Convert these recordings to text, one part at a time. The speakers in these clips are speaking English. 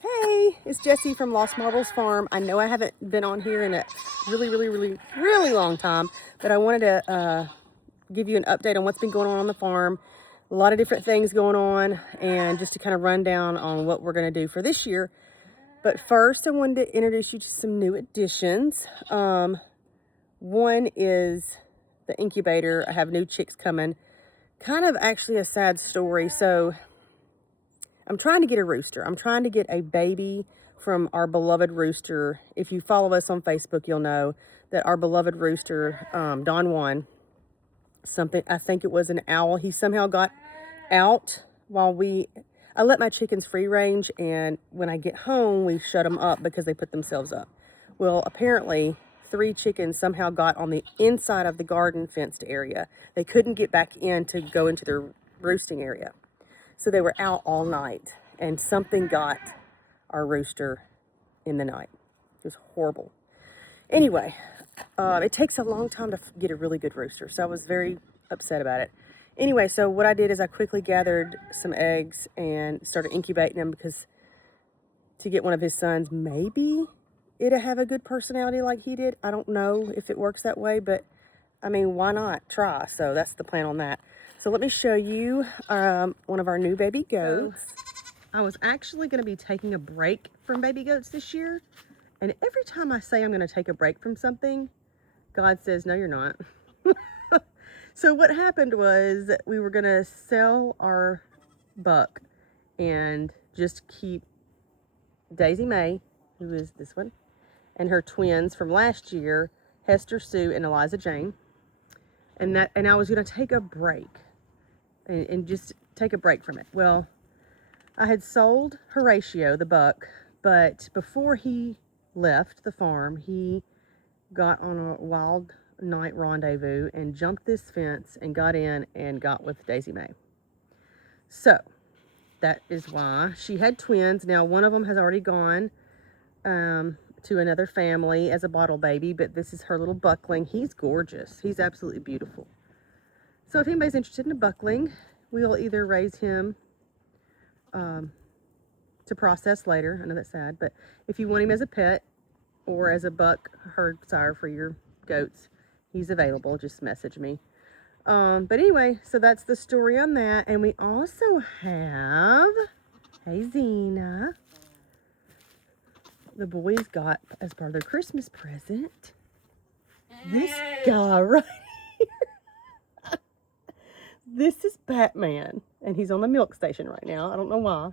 Hey, it's Jessie from Lost Marbles Farm. I know I haven't been on here in a really long time, but I wanted to give you an update on what's been going on the farm. A lot of different things going on, and just to kind of run down on what we're going to do for this year. But first, I wanted to introduce you to some new additions. One is the incubator. I have new chicks coming. Kind of actually a sad story. So I'm trying to get a rooster. I'm trying to get a baby from our beloved rooster. If you follow us on Facebook, you'll know that our beloved rooster, Don Juan, I think it was an owl. He somehow got out while I let my chickens free range, and when I get home, we shut them up because they put themselves up. Well, apparently 3 chickens somehow got on the inside of the garden fenced area. They couldn't get back in to go into their roosting area. So they were out all night, and something got our rooster in the night. It was horrible. Anyway, it takes a long time to get a really good rooster, so I was very upset about it. Anyway, so what I did is I quickly gathered some eggs and started incubating them, because to get one of his sons, maybe it'll have a good personality like he did. I don't know if it works that way, but I mean, why not try? So that's the plan on that. So let me show you one of our new baby goats. I was actually going to be taking a break from baby goats this year. And every time I say I'm going to take a break from something, God says, no, you're not. So what happened was we were going to sell our buck and just keep Daisy Mae, who is this one, and her twins from last year, Hester Sue and Eliza Jane. And I was going to take a break and just take a break from it. Well, I had sold Horatio, the buck, but before he left the farm, he got on a wild night rendezvous and jumped this fence and got in and got with Daisy Mae. So that is why she had twins. Now, one of them has already gone to another family as a bottle baby, but this is her little buckling. He's gorgeous. He's absolutely beautiful. So if anybody's interested in a buckling, we'll either raise him to process later. I know that's sad, but if you want him as a pet or as a buck herd sire for your goats, he's available. Just message me. But anyway, so that's the story on that. And we also have, hey Zena, the boys got as part of their Christmas present, this guy right here. This is Batman, and he's on the milk station right now. I don't know why,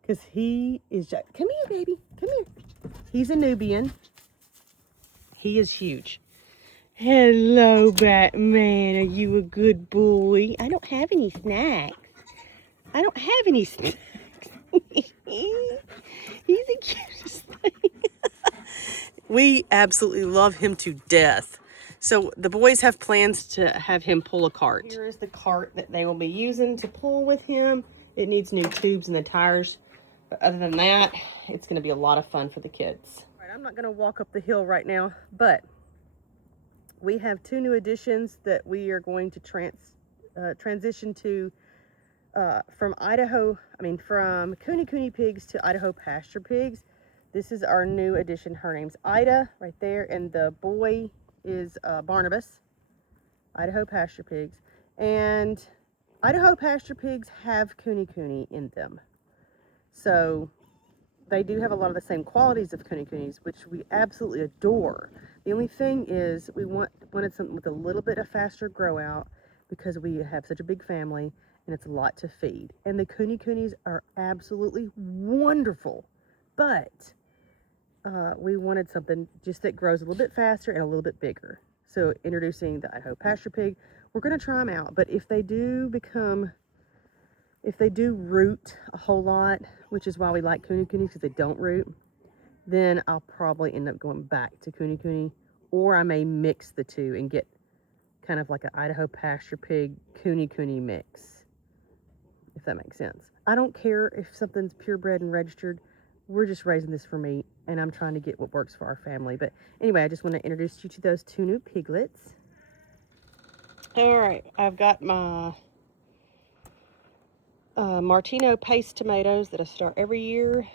because he is just, come here, baby, come here. He's a Nubian. He is huge. Hello, Batman. Are you a good boy? I don't have any snacks. I don't have any snacks. He's the cutest thing. We absolutely love him to death. So the boys have plans to have him pull a cart. Here is the cart that they will be using to pull with him. It needs new tubes in the tires. But other than that, it's going to be a lot of fun for the kids. All right, I'm not going to walk up the hill right now, but we have 2 new additions that we are going to transition to from Kune Kune pigs to Idaho pasture pigs. This is our new addition. Her name's Ida right there, and the boy is Barnabas. Idaho pasture pigs. And Idaho pasture pigs have Kune Kune in them. So they do have a lot of the same qualities of Kune Kunes, which we absolutely adore. The only thing is we wanted something with a little bit of faster grow out, because we have such a big family and it's a lot to feed. And the Kune Kunes are absolutely wonderful, but we wanted something just that grows a little bit faster and a little bit bigger. So introducing the Idaho pasture pig. We're going to try them out, but if they do root a whole lot, which is why we like Kune Kunes, because they don't root, then I'll probably end up going back to Kune Kune, or I may mix the two and get kind of like an Idaho pasture pig Kune Kune mix, if that makes sense. I don't care if something's purebred and registered. We're just raising this for meat, and I'm trying to get what works for our family. But anyway, I just want to introduce you to those two new piglets. All right, I've got my Martino paste tomatoes that I start every year.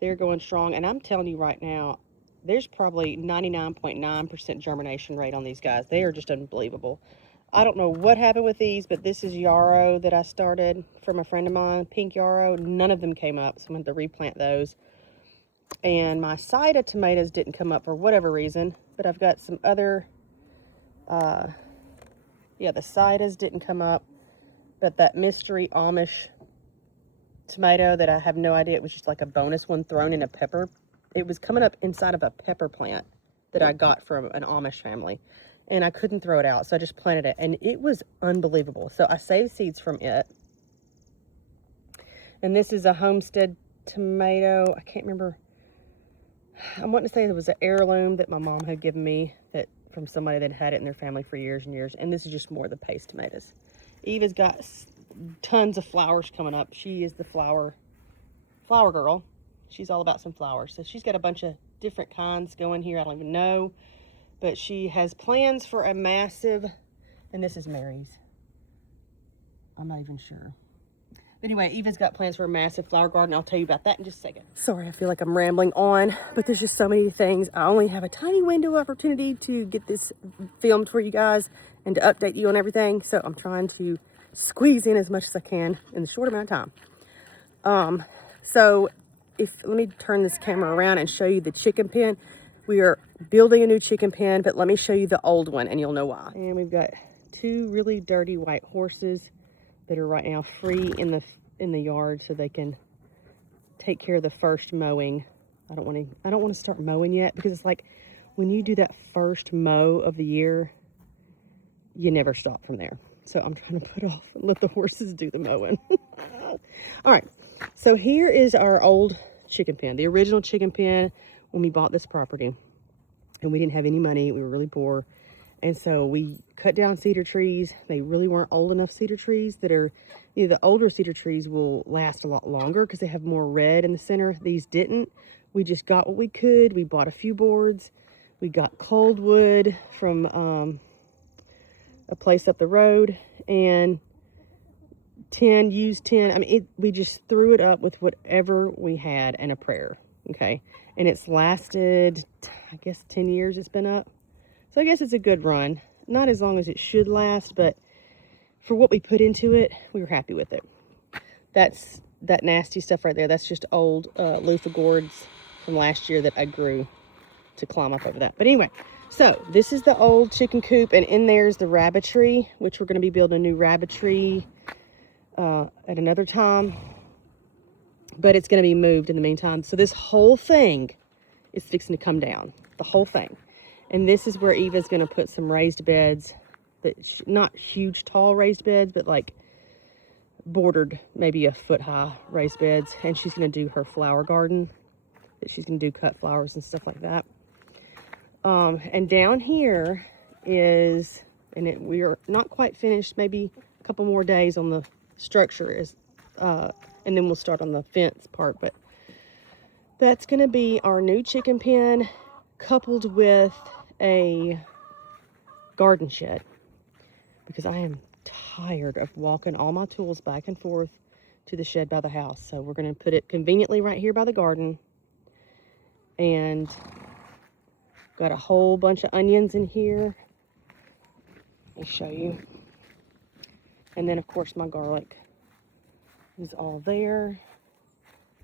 They're going strong, and I'm telling you right now, there's probably 99.9% germination rate on these guys. They are just unbelievable. I don't know what happened with these, but this is yarrow that I started from a friend of mine, pink yarrow. None of them came up, so I'm going to replant those. And my Sida tomatoes didn't come up for whatever reason, but I've got some other, yeah, the Sidas didn't come up, but that mystery Amish tomato that I have no idea, it was just like a bonus one thrown in a pepper. It was coming up inside of a pepper plant that I got from an Amish family, and I couldn't throw it out, so I just planted it, and it was unbelievable. So I saved seeds from it. And this is a homestead tomato. I can't remember. I want to say it was an heirloom that my mom had given me, that from somebody that had it in their family for years and years. And this is just more of the paste tomatoes. Eva's got tons of flowers coming up. She is the flower girl. She's all about some flowers. So she's got a bunch of different kinds going here. I don't even know. But she has plans for a massive, and this is Mary's. I'm not even sure. Anyway, Eva's got plans for a massive flower garden. I'll tell you about that in just a second. Sorry, I feel like I'm rambling on, but there's just so many things. I only have a tiny window of opportunity to get this filmed for you guys and to update you on everything. So I'm trying to squeeze in as much as I can in the short amount of time. So let me turn this camera around and show you the chicken pen. We are building a new chicken pen, but let me show you the old one and you'll know why. And we've got two really dirty white horses that are right now free in the yard, so they can take care of the first mowing. I don't want to start mowing yet, because it's like when you do that first mow of the year, you never stop from there. So I'm trying to put off and let the horses do the mowing. All right, so here is our old chicken pen, the original chicken pen when we bought this property, and we didn't have any money. We were really poor. And so we cut down cedar trees. They really weren't old enough cedar trees that are, you know, the older cedar trees will last a lot longer because they have more red in the center. These didn't. We just got what we could. We bought a few boards. We got cold wood from a place up the road, and used tin. I mean, we just threw it up with whatever we had and a prayer. Okay. And it's lasted, I guess, 10 years it's been up. So I guess it's a good run. Not as long as it should last, but for what we put into it, we were happy with it. That's that nasty stuff right there. That's just old loofah gourds from last year that I grew to climb up over that. But anyway, so this is the old chicken coop, and in there's the rabbitry, which we're going to be building a new rabbitry at another time. But it's going to be moved in the meantime. So this whole thing is fixing to come down. The whole thing. And this is where Eva's going to put some raised beds, that not huge, tall raised beds, but like bordered, maybe a foot high raised beds. And she's going to do her flower garden, that she's going to do cut flowers and stuff like that. And down here is, we are not quite finished, maybe a couple more days on the structure, and then we'll start on the fence part. But that's going to be our new chicken pen, coupled with a garden shed, because I am tired of walking all my tools back and forth to the shed by the house. So we're going to put it conveniently right here by the garden, and got a whole bunch of onions in here. Let me show you. And then of course my garlic is all there.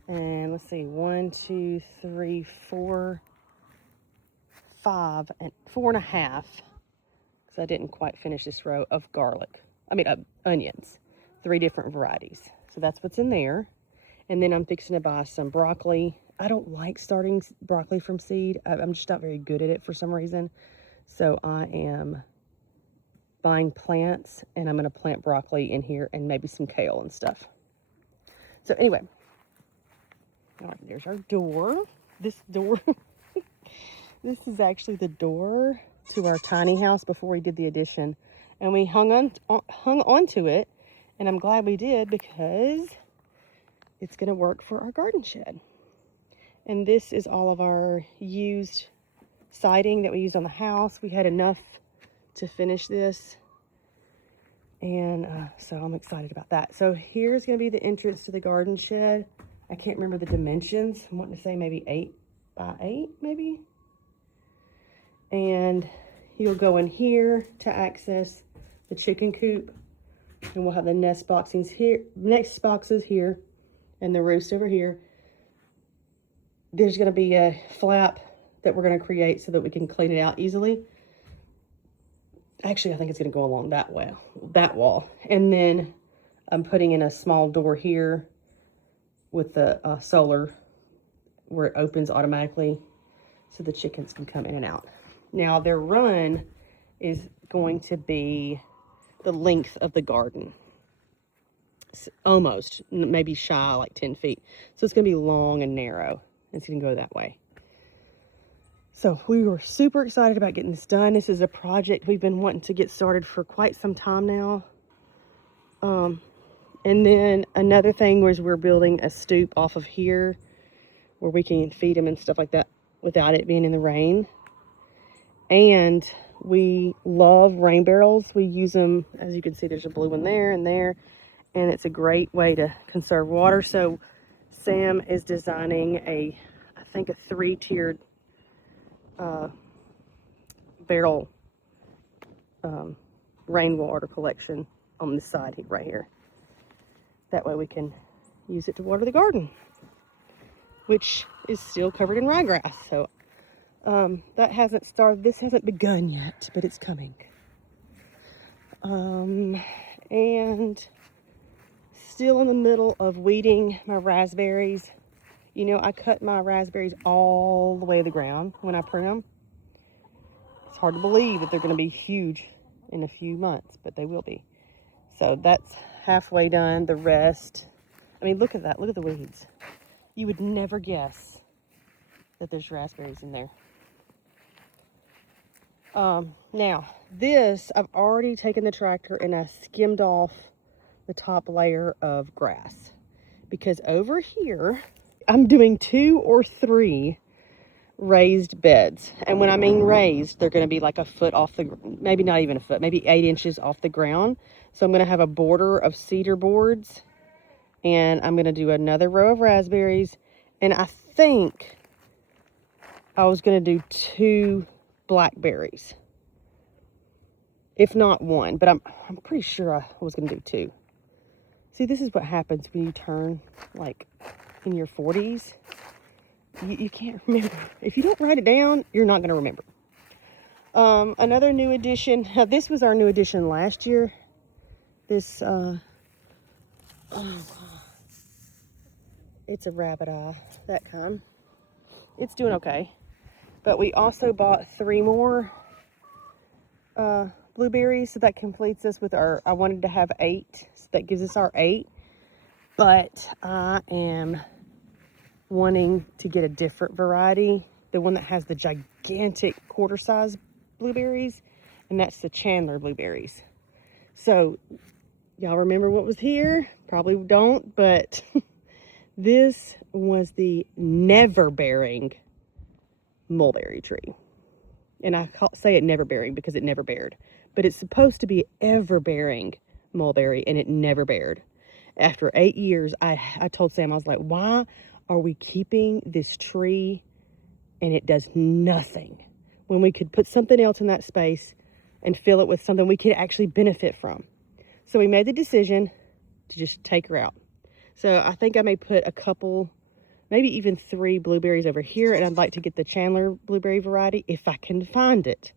And let's see, 1, 2, 3, 4, 5, and 4.5, because I didn't quite finish this row of onions, 3 different varieties. So that's what's in there. And then I'm fixing to buy some broccoli. I don't like starting broccoli from seed. I'm just not very good at it for some reason. So I am buying plants, and I'm going to plant broccoli in here and maybe some kale and stuff. So anyway, all right, there's our door. this door. This is actually the door to our tiny house before we did the addition. And we hung onto it. And I'm glad we did because it's going to work for our garden shed. And this is all of our used siding that we used on the house. We had enough to finish this. And so I'm excited about that. So here's going to be the entrance to the garden shed. I can't remember the dimensions. I'm wanting to say maybe 8 by 8, maybe. And you'll go in here to access the chicken coop. And we'll have the nest boxes here, and the roost over here. There's going to be a flap that we're going to create so that we can clean it out easily. Actually, I think it's going to go along that wall. And then I'm putting in a small door here with the solar where it opens automatically so the chickens can come in and out. Now, their run is going to be the length of the garden. Almost, maybe shy, like 10 feet. So it's going to be long and narrow. It's going to go that way. So we were super excited about getting this done. This is a project we've been wanting to get started for quite some time now. And then another thing was we're building a stoop off of here where we can feed them and stuff like that without it being in the rain. And we love rain barrels. We use them, as you can see, there's a blue one there and there. And it's a great way to conserve water. So Sam is designing I think a 3-tiered barrel rainwater collection on this side right here. That way we can use it to water the garden, which is still covered in ryegrass. So that hasn't started. This hasn't begun yet, but it's coming. And still in the middle of weeding my raspberries. You know, I cut my raspberries all the way to the ground when I prune them. It's hard to believe that they're going to be huge in a few months, but they will be. So that's halfway done. The rest, I mean, look at that. Look at the weeds. You would never guess that there's raspberries in there. Now, this, I've already taken the tractor and I skimmed off the top layer of grass. Because over here, I'm doing 2 or 3 raised beds. And when I mean raised, they're going to be like a foot off the, maybe not even a foot, maybe 8 inches off the ground. So I'm going to have a border of cedar boards. And I'm going to do another row of raspberries. And I think I was going to do 2 blackberries. If not 1, but I'm pretty sure I was going to do 2. See, this is what happens when you turn, like, in your 40s. You can't remember. If you don't write it down, you're not going to remember. Another new addition. Now, this was our new addition last year. This, it's a rabbit eye, that kind. It's doing okay. But we also bought 3 more blueberries, so that completes us with our, I wanted to have 8, so that gives us our 8. But I am wanting to get a different variety, the one that has the gigantic quarter-size blueberries, and that's the Chandler blueberries. So y'all remember what was here? Probably don't, but this was the never-bearing mulberry tree. And I say it never-bearing because it never bared, but it's supposed to be ever-bearing mulberry, and it never bared. After 8 years, I told Sam, I was like, why are we keeping this tree and it does nothing when we could put something else in that space and fill it with something we could actually benefit from? So we made the decision to just take her out. So I think I may put a couple, maybe even 3 blueberries over here, and I'd like to get the Chandler blueberry variety if I can find it.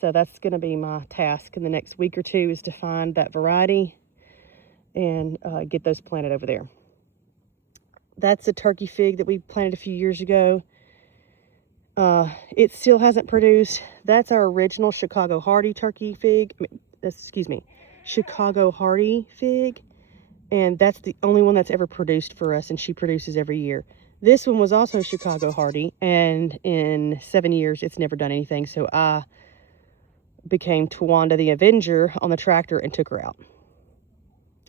So that's going to be my task in the next week or 2, is to find that variety and get those planted over there. That's a turkey fig that we planted a few years ago. It still hasn't produced. That's our original Chicago Hardy turkey fig. Chicago Hardy fig. And that's the only one that's ever produced for us, and she produces every year. This one was also Chicago hardy, and in 7 years, it's never done anything. So I became Tawanda the Avenger on the tractor and took her out.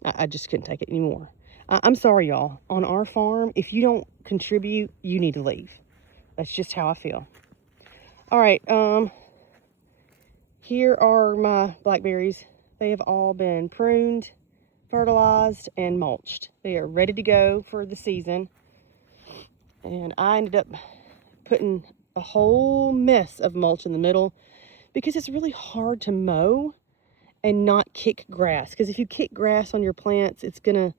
I just couldn't take it anymore. I'm sorry, y'all. On our farm, if you don't contribute, you need to leave. That's just how I feel. All right, here are my blackberries. They have all been pruned, fertilized, and mulched. They are ready to go for the season. And I ended up putting a whole mess of mulch in the middle because it's really hard to mow and not kick grass. Because if you kick grass on your plants, it's gonna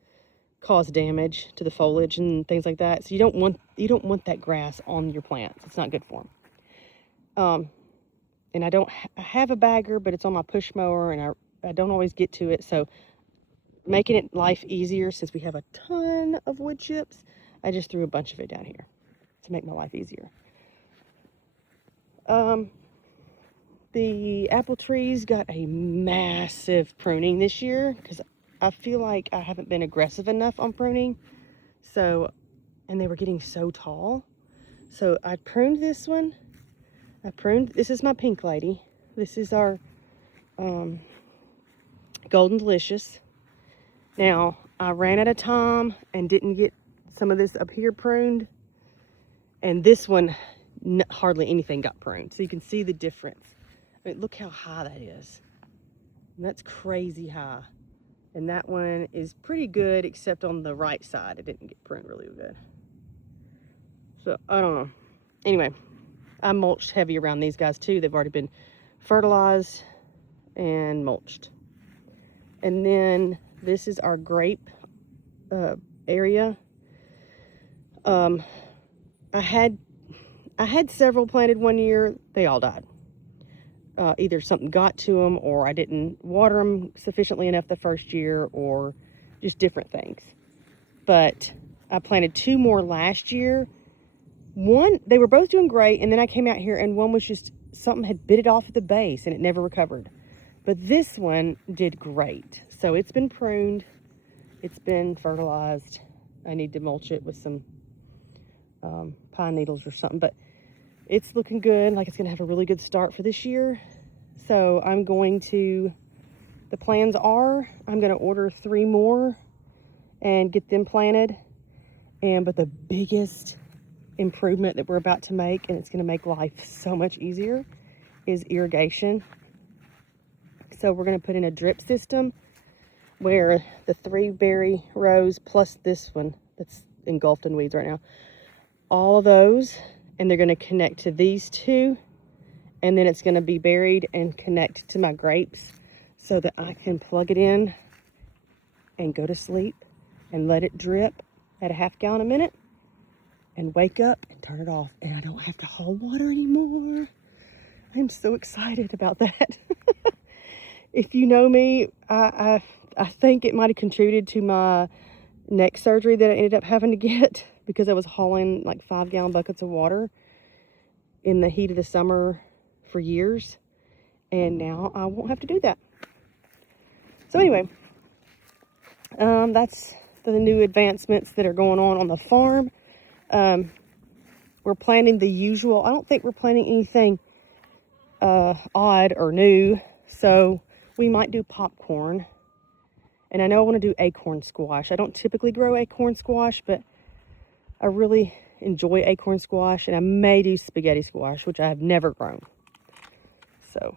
cause damage to the foliage and things like that. So you don't want that grass on your plants. It's not good for them. And I have a bagger, but it's on my push mower, and I don't always get to it. So making it life easier, since we have a ton of wood chips, I just threw a bunch of it down here to make my life easier. The apple trees got a massive pruning this year because I feel like I haven't been aggressive enough on pruning. So, and they were getting so tall. So I pruned this one. This is my pink lady. This is our Golden Delicious. Now, I ran out of time and didn't get some of this up here pruned. And this one, hardly anything got pruned. So you can see the difference. I mean, look how high that is. And that's crazy high. And that one is pretty good, except on the right side. It didn't get pruned really good. So, I don't know. Anyway, I mulched heavy around these guys too. They've already been fertilized and mulched. And then this is our grape area. I had several planted one year. They all died. Either something got to them, or I didn't water them sufficiently enough the first year, or just different things. But I planted 2 more last year. One, they were both doing great, and then I came out here and one was just, something had bit it off at the base and it never recovered. But this one did great. So it's been pruned, it's been fertilized. I need to mulch it with some pine needles or something, but it's looking good, like it's gonna have a really good start for this year. So the plans are, I'm gonna order 3 more and get them planted. But the biggest improvement that we're about to make, and it's gonna make life so much easier, is irrigation. So we're gonna put in a drip system where the 3 berry rows plus this one that's engulfed in weeds right now, all of those, and they're going to connect to these 2, and then it's going to be buried and connect to my grapes so that I can plug it in and go to sleep and let it drip at a ½ gallon a minute and wake up and turn it off, and I don't have to haul water anymore. I'm so excited about that. If you know me, I think it might have contributed to my neck surgery that I ended up having to get, because I was hauling like 5-gallon buckets of water in the heat of the summer for years, and now I won't have to do that. So anyway, that's the new advancements that are going on the farm. We're planning the usual. I don't think we're planning anything odd or new, so we might do popcorn. And I know I want to do acorn squash. I don't typically grow acorn squash, but I really enjoy acorn squash, and I may do spaghetti squash, which I have never grown. So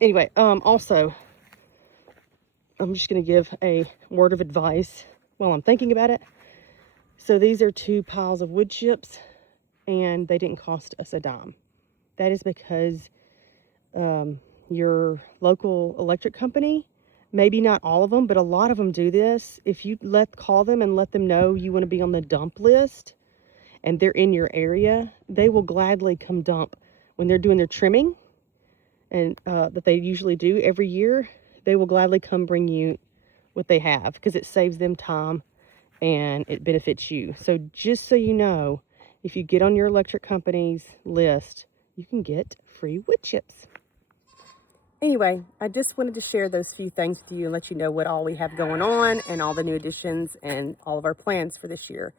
anyway, also, I'm just going to give a word of advice while I'm thinking about it. So these are 2 piles of wood chips, and they didn't cost us a dime. That is because your local electric company, maybe not all of them, but a lot of them do this. If you call them and let them know you want to be on the dump list and they're in your area, they will gladly come dump when they're doing their trimming, and that they usually do every year. They will gladly come bring you what they have, because it saves them time and it benefits you. So just so you know, if you get on your electric company's list, you can get free wood chips. Anyway, I just wanted to share those few things with you and let you know what all we have going on and all the new additions and all of our plans for this year.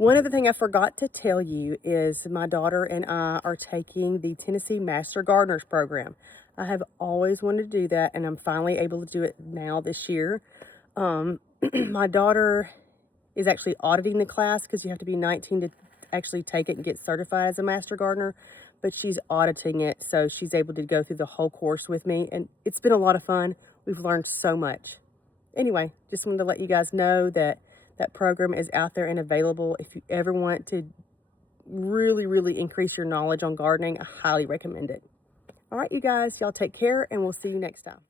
One other thing I forgot to tell you is my daughter and I are taking the Tennessee Master Gardeners program. I have always wanted to do that, and I'm finally able to do it now this year. My daughter is actually auditing the class because you have to be 19 to actually take it and get certified as a Master Gardener, but she's auditing it, so she's able to go through the whole course with me, and it's been a lot of fun. We've learned so much. Anyway, just wanted to let you guys know that that program is out there and available. If you ever want to really, really increase your knowledge on gardening, I highly recommend it. All right, you guys, y'all take care, and we'll see you next time.